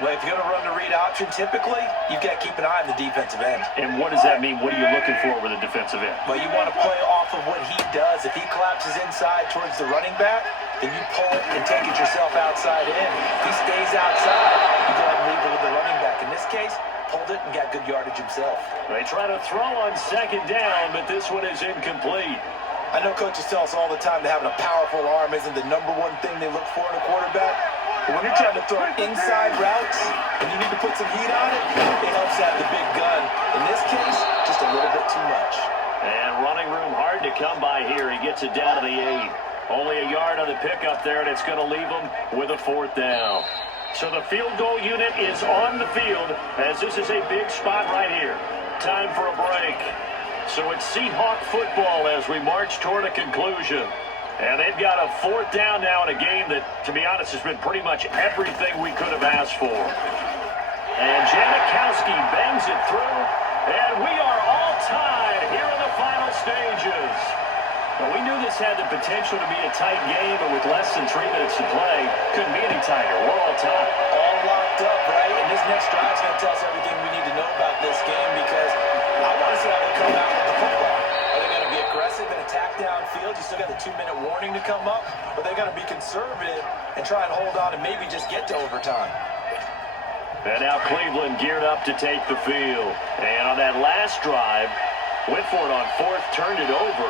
Well, if you're going to run the read option, typically, you've got to keep an eye on the defensive end. And what does that mean? What are you looking for with a defensive end? Well, you want to play off of what he does. If he collapses inside towards the running back, then you pull it and take it yourself outside in. If he stays outside, you go ahead and leave it with the running back. In this case, pulled it and got good yardage himself. They try to throw on 2nd down, but this one is incomplete. I know coaches tell us all the time that having a powerful arm isn't the #1 thing they look for in a quarterback. But when you're trying to throw inside routes and you need to put some heat on it, it helps have the big gun. In this case, just a little bit too much. And running room hard to come by here. He gets it down to the 8. Only a yard on the pickup there, and it's going to leave him with a 4th down. So the field goal unit is on the field as this is a big spot right here. Time for a break. So it's Seahawk football as we march toward a conclusion. And they've got a 4th down now in a game that, to be honest, has been pretty much everything we could have asked for. And Janikowski bangs it through, and we are all tied here in the final stages. Well, we knew this had the potential to be a tight game, but with less than 3 minutes to play, couldn't be any tighter. We're all tied. All locked up, right? And this next drive is going to tell us everything we need to know about this game because I want to see how they come out with the football. Are they going to be a aggressive and attack downfield. You still got the 2-minute warning to come up, but they're going to be conservative and try and hold on and maybe just get to overtime. And now Cleveland geared up to take the field. And on that last drive, went for it on fourth, turned it over.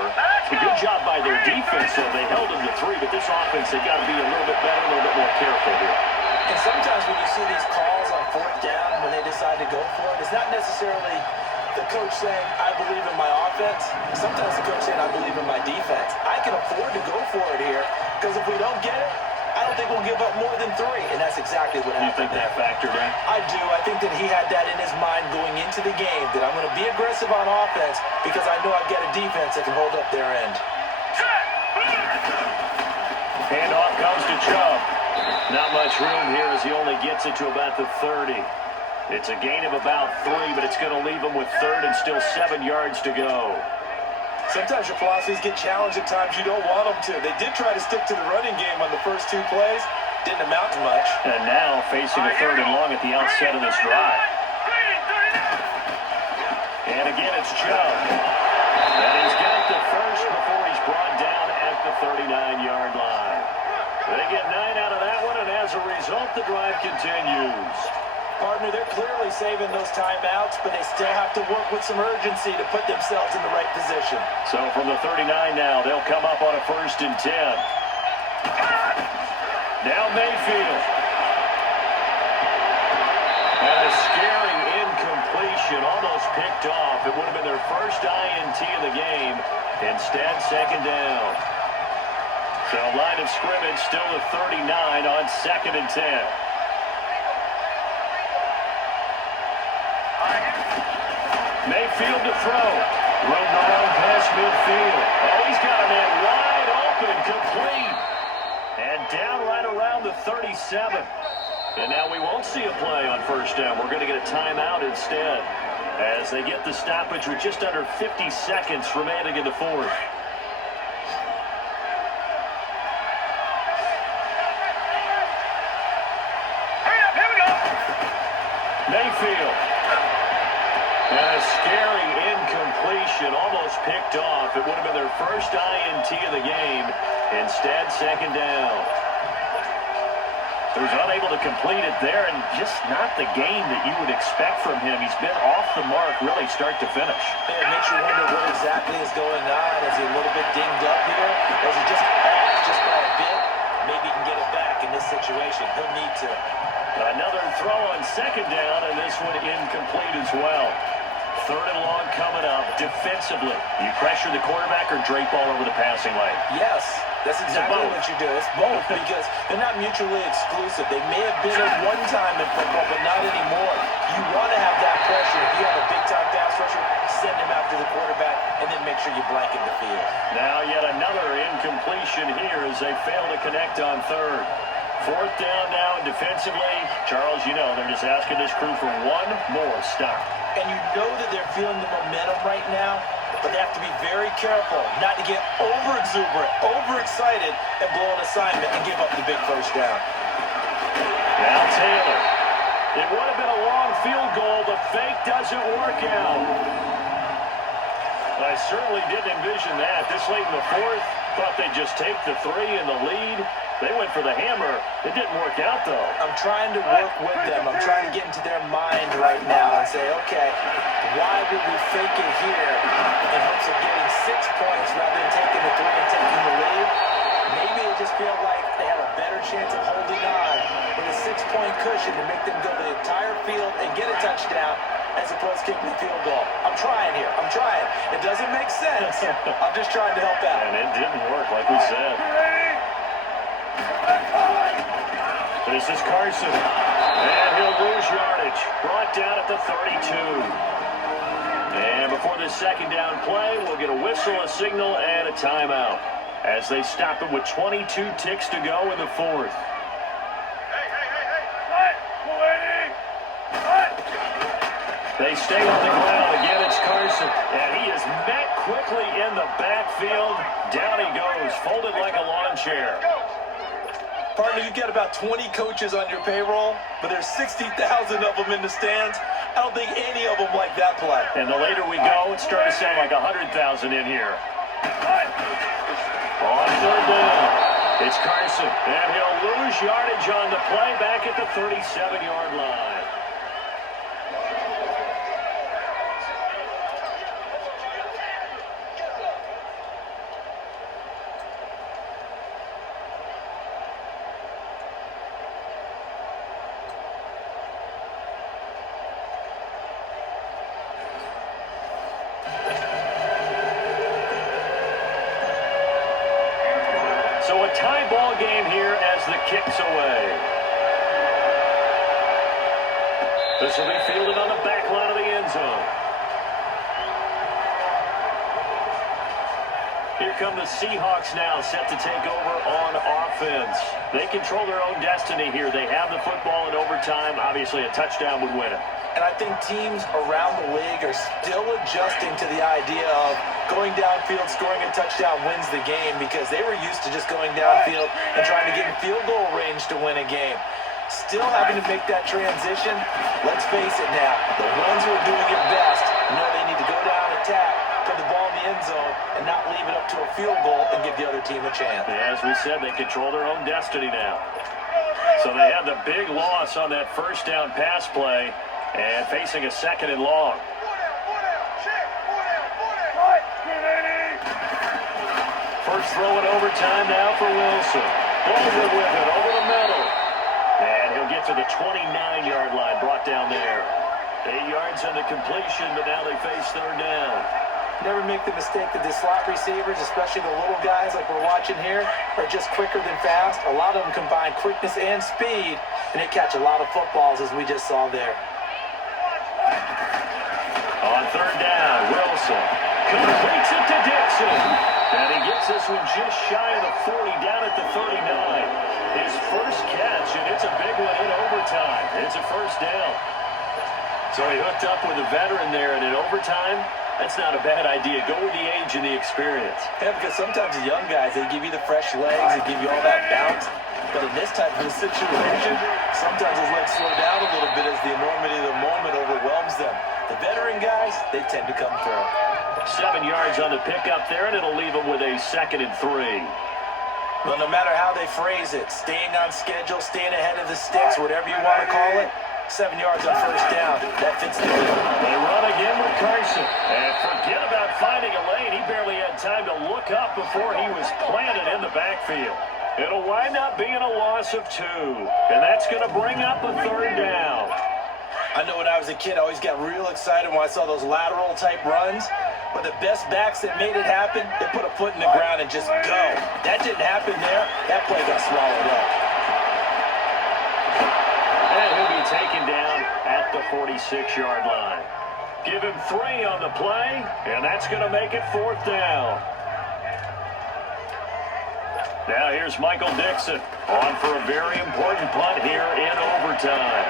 A good job by their defense, so they held them to 3, but this offense, they got to be a little bit better, a little bit more careful here. And sometimes when you see these calls on fourth down, when they decide to go for it, it's not necessarily the coach saying, I believe in my offense. Sometimes the coach saying, I believe in my defense. I can afford to go for it here, because if we don't get it, I don't think we'll give up more than 3, and that's exactly what happened. You think that factored in? I do. I think that he had that in his mind going into the game, that I'm going to be aggressive on offense because I know I've got a defense that can hold up their end. Handoff comes to Chubb. Not much room here as he only gets it to about the 30. It's a gain of about 3, but it's going to leave him with 3rd and still 7 yards to go. Sometimes your philosophies get challenged at times you don't want them to. They did try to stick to the running game on the first 2 plays. Didn't amount to much. And now facing a 3rd and long at the outset of this drive. And again, it's Chubb. And he's got the first before he's brought down at the 39-yard line. They get 9 out of that one, and as a result, the drive continues. Partner, they're clearly saving those timeouts, but they still have to work with some urgency to put themselves in the right position. So from the 39 now, they'll come up on a 1st and 10. Now Mayfield. And a scary incompletion, almost picked off. It would have been their first INT of the game. Instead, 2nd down. So line of scrimmage still at 39 on 2nd and 10. Mayfield to throw. Room around past midfield. Oh, he's got a man wide open, complete. And down right around the 37. And now we won't see a play on 1st down. We're going to get a timeout instead as they get the stoppage with just under 50 seconds remaining in the 4th. Mayfield. And a scary incompletion, almost picked off. It would have been their first INT of the game. Instead, 2nd down. He was unable to complete it there, and just not the game that you would expect from him. He's been off the mark, really, start to finish. It makes you wonder what exactly is going on. Is he a little bit dinged up here? Or is he just off just by a bit? Maybe he can get it back in this situation. He'll need to. Another throw on 2nd down, and this one incomplete as well. 3rd and long coming up. Defensively, you pressure the quarterback or drape all over the passing lane? Yes, that's exactly what you do. It's both because they're not mutually exclusive. They may have been at one time in football, but not anymore. You want to have that pressure. If you have a big-time pass rusher, send him after the quarterback, and then make sure you blanket the field. Now yet another incompletion here as they fail to connect on 3rd. 4th down now, and defensively, Charles, you know, they're just asking this crew for one more stop. And you know that they're feeling the momentum right now, but they have to be very careful not to get over-exuberant, overexcited, and blow an assignment and give up the big 1st down. Now Taylor. It would have been a long field goal. The fake doesn't work out. I certainly didn't envision that. This late in the 4th, thought they'd just take the 3 in the lead. They went for the hammer. It didn't work out, though. I'm trying to work with them. I'm trying to get into their mind right now and say, okay, why would we fake it here in hopes of getting 6 points rather than taking the 3 and taking the lead? Maybe they just feel like they have a better chance of holding on with a 6-point cushion to make them go the entire field and get a touchdown as opposed to kicking the field goal. I'm trying here. I'm trying. It doesn't make sense. I'm just trying to help out. And it didn't work, like we said. This is Carson. And he'll lose yardage. Brought down at the 32. And before this 2nd down play, we'll get a whistle, a signal, and a timeout as they stop it with 22 ticks to go in the 4th. They stay on the ground. Again, it's Carson. And he is met quickly in the backfield. Down he goes, folded like a lawn chair. Partner, you've got about 20 coaches on your payroll, but there's 60,000 of them in the stands. I don't think any of them like that play. And the later we go, it starts to sound like 100,000 in here. On third down, it's Carson, and he'll lose yardage on the play back at the 37-yard line. So a tie ball game here as the kick's away. This will be fielded on the back line of the end zone. Here come the Seahawks now, set to take over on offense. They control their own destiny here. They have the football in overtime. Obviously, a touchdown would win it. And I think teams around the league are still adjusting to the idea of going downfield, scoring a touchdown wins the game, because they were used to just going downfield and trying to get in field goal range to win a game. Still having to make that transition. Let's face it now, the ones who are doing it best know they need to go down, attack, put the ball in the end zone, and not leave it up to a field goal and give the other team a chance. As we said, they control their own destiny now. So they had the big loss on that first down pass play and facing a second and long. First throw in overtime now for Wilson. Baldwin with it over the middle. And he'll get to the 29-yard line, brought down there. 8 yards on the completion, but now they face third down. Never make the mistake that the slot receivers, especially the little guys like we're watching here, are just quicker than fast. A lot of them combine quickness and speed, and they catch a lot of footballs, as we just saw there. On third down, Wilson completes it to Dixon. And he gets this one just shy of the 40, down at the 39. His first catch, and it's a big one in overtime. It's a first down. So he hooked up with a veteran there, and in overtime, that's not a bad idea. Go with the age and the experience. Yeah, because sometimes the young guys, they give you the fresh legs, they give you all that bounce. But in this type of a situation, sometimes his legs slow down a little bit as the enormity of the moment overwhelms them. The veteran guys, they tend to come through. 7 yards on the pickup there, and it'll leave them with a 2nd and 3. Well, no matter how they phrase it, staying on schedule, staying ahead of the sticks, whatever you want to call it, 7 yards on first down. That fits the bill. They run again with Carson. And forget about finding a lane. He barely had time to look up before he was planted in the backfield. It'll wind up being a loss of 2. And that's going to bring up a third down. I know when I was a kid, I always got real excited when I saw those lateral type runs. But the best backs that made it happen, they put a foot in the ground and just go. That didn't happen there. That play got swallowed up. And he'll be taken down at the 46-yard line. Give him 3 on the play, and that's going to make it 4th down. Now here's Michael Dixon on for a very important punt here in overtime.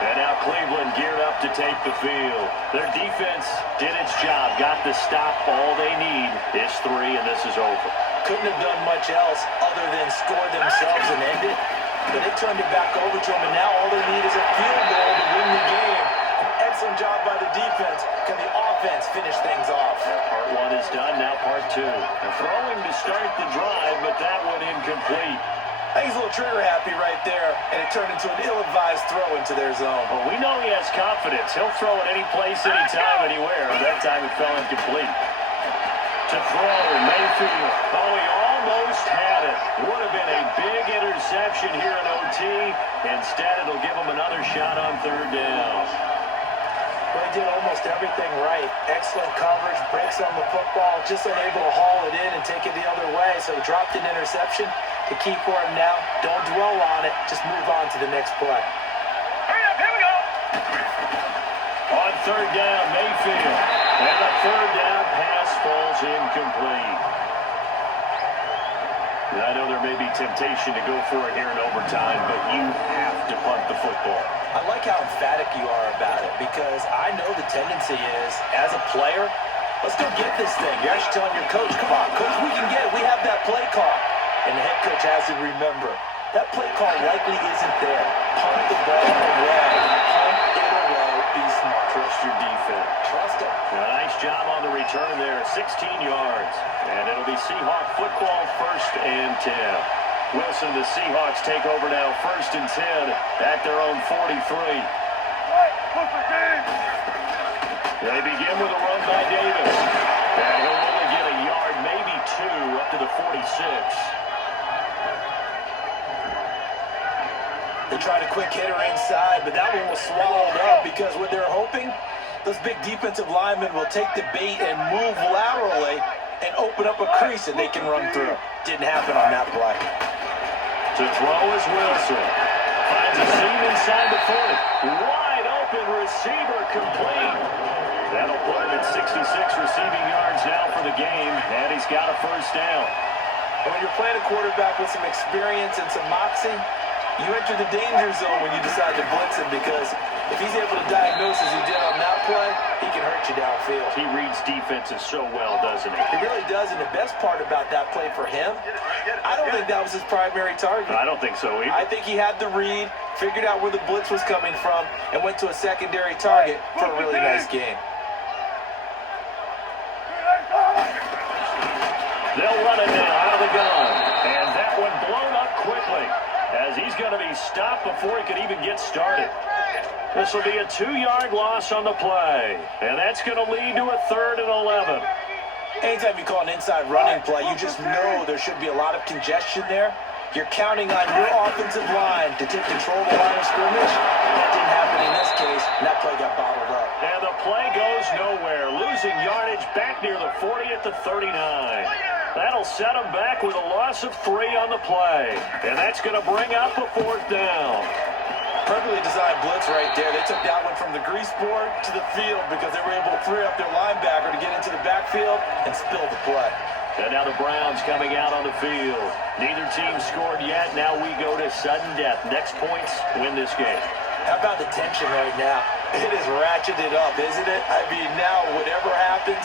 And now Cleveland geared up to take the field. Their defense did its job, got the stop. All they need is 3, and this is over. Couldn't have done much else other than score themselves and end it. But they turned it back over to them, and now all they need is a field goal to win the game. Excellent job by the defense. Can the offense finish things off? Part 1 is done, now part 2. They're throwing to start the drive, but that one incomplete. I think he's a little trigger happy right there, and it turned into an ill-advised throw into their zone. Well, we know he has confidence. He'll throw it any place, anytime, anywhere. That time it fell incomplete. To throw, Mayfield. Oh, he almost had it. Would have been a big interception here in OT. Instead, it'll give him another shot on third down. Well, he did almost everything right. Excellent coverage, breaks on the football, just unable to haul it in and take it the other way. So he dropped an interception. The key for him now, don't dwell on it. Just move on to the next play. Hurry up, here we go. On third down, Mayfield. And the third down pass falls incomplete. I know there may be temptation to go for it here in overtime, but you have to punt the football. I like how emphatic you are about it, because I know the tendency is, as a player, let's go get this thing. You're actually telling your coach, come on, coach, we can get it. We have that play call. And the head coach has to remember, That play call likely isn't there. Punt the ball away. Punt it away. Be smart. Trust your defense. Trust him. Nice job on the return there. 16 yards. And it'll be Seahawk football, 1st and 10. Wilson, the Seahawks take over now, 1st and 10 at their own 43. They begin with a run by Davis. And he'll only get a yard, maybe 2, up to the 46. They tried a quick hitter inside, but that one was swallowed up because what they're hoping, those big defensive linemen will take the bait and move laterally and open up a crease that they can run through. Didn't happen on that play. To throw is Wilson. Finds a seam inside the 40. Wide open receiver complete. That'll put him at 66 receiving yards now for the game, and he's got a 1st down. And when you're playing a quarterback with some experience and some moxie, you enter the danger zone when you decide to blitz him, because if he's able to diagnose as he did on that play, he can hurt you downfield. He reads defenses so well, doesn't he? He really does, and the best part about that play for him, I don't think that was his primary target. I don't think so either. I think he had the read, figured out where the blitz was coming from, and went to a secondary target for a really nice game. They'll run it now out of the gun. And that one blown up quickly, as he's going to be stopped before he can even get started. This will be a 2-yard loss on the play. And that's going to lead to a 3rd and 11. Anytime you call an inside running play, you just know there should be a lot of congestion there. You're counting on your offensive line to take control of the line of scrimmage. That didn't happen in this case, and that play got bottled up. And the play goes nowhere, losing yardage back near the 40 at the 39. That'll set them back with a loss of 3 on the play. And that's going to bring up a 4th down. Perfectly designed blitz right there. They took that one from the grease board to the field because they were able to free up their linebacker to get into the backfield and spill the play. And now the Browns coming out on the field. Neither team scored yet. Now we go to sudden death. Next points win this game. How about the tension right now? It is ratcheted up, isn't it? I mean, now whatever happens,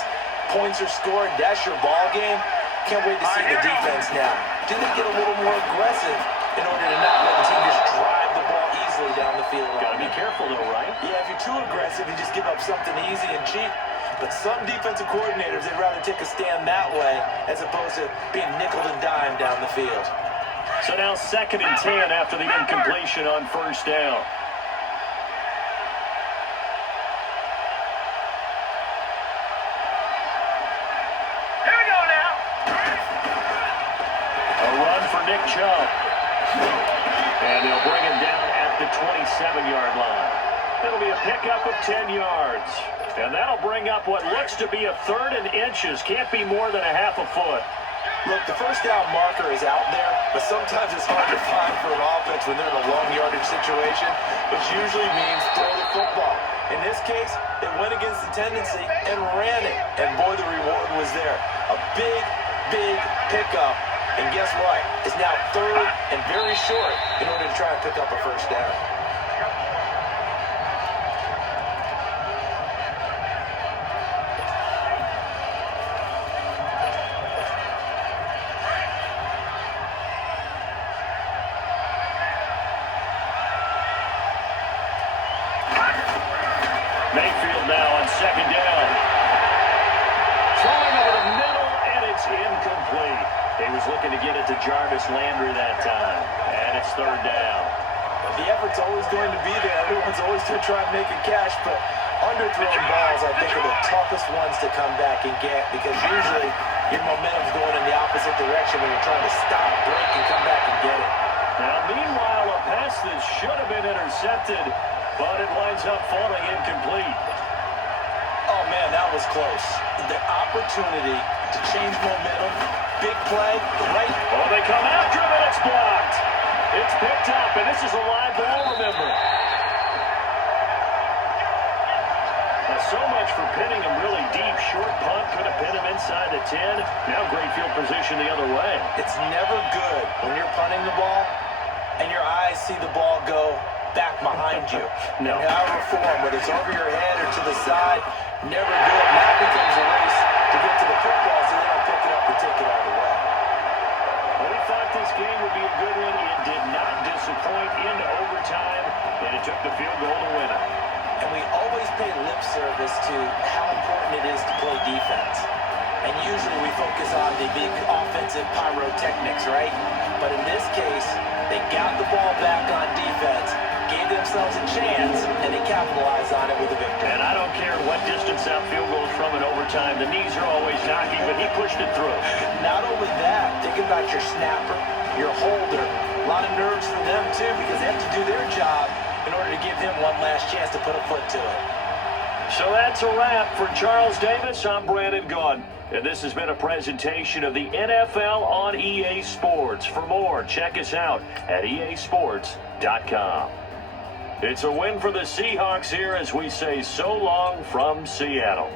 points are scored. That's your ball game. Can't wait to see the defense now. Do they get a little more aggressive in order to not let the team just drive the ball easily down the field? Got to be careful, though, right? Yeah, if you're too aggressive, you just give up something easy and cheap. But some defensive coordinators, they'd rather take a stand that way as opposed to being nickel and dime down the field. So now 2nd and 10 after the incompletion on 1st down. Here we go now. A run for Nick Chubb. And they'll bring him down at the 27-yard line. It'll be a pickup of 10 yards. And that'll bring up what looks to be a 3rd and inches. Can't be more than a half a foot. Look, the 1st down marker is out there, but sometimes it's hard to find for an offense when they're in a long yardage situation, which usually means throw the football. In this case, they went against the tendency and ran it. And boy, the reward was there. A big, big pickup. And guess what? It's now 3rd and very short in order to try and pick up a 1st down. Mayfield now on 2nd down. Throwing over the middle, and it's incomplete. He was looking to get it to Jarvis Landry that time. And it's 3rd down. The effort's always going to be there. Everyone's always going to try and make a catch, but underthrown balls, I think, are the toughest ones to come back and get, because usually your momentum's going in the opposite direction when you're trying to stop, break, and come back and get it. Now, meanwhile, a pass that should have been intercepted, but it winds up falling incomplete. Oh, man, that was close. The opportunity to change momentum, big play, right. Oh, they come after him, and it's blocked. It's picked up, and this is a live ball, remember. Now, so much for pinning him really deep. Short punt could have pinned him inside the 10. Now great field position the other way. It's never good when you're punting the ball and your eyes see the ball go back behind you. No. In however form, whether it's over your head or to the side, never good. Now it becomes a race to get to the football so they don't pick it up and take it all the way. Well, we thought this game would be a good one. It did not focus on the big offensive pyrotechnics, right? But in this case, they got the ball back on defense, gave themselves a chance, and they capitalized on it with a victory. And I don't care what distance that field goes from in overtime. The knees are always knocking, but he pushed it through. Not only that, think about your snapper, your holder. A lot of nerves for them, too, because they have to do their job in order to give him one last chance to put a foot to it. So that's a wrap for Charles Davis. I'm Brandon Gaughan. And this has been a presentation of the NFL on EA Sports. For more, check us out at easports.com. It's a win for the Seahawks here as we say so long from Seattle.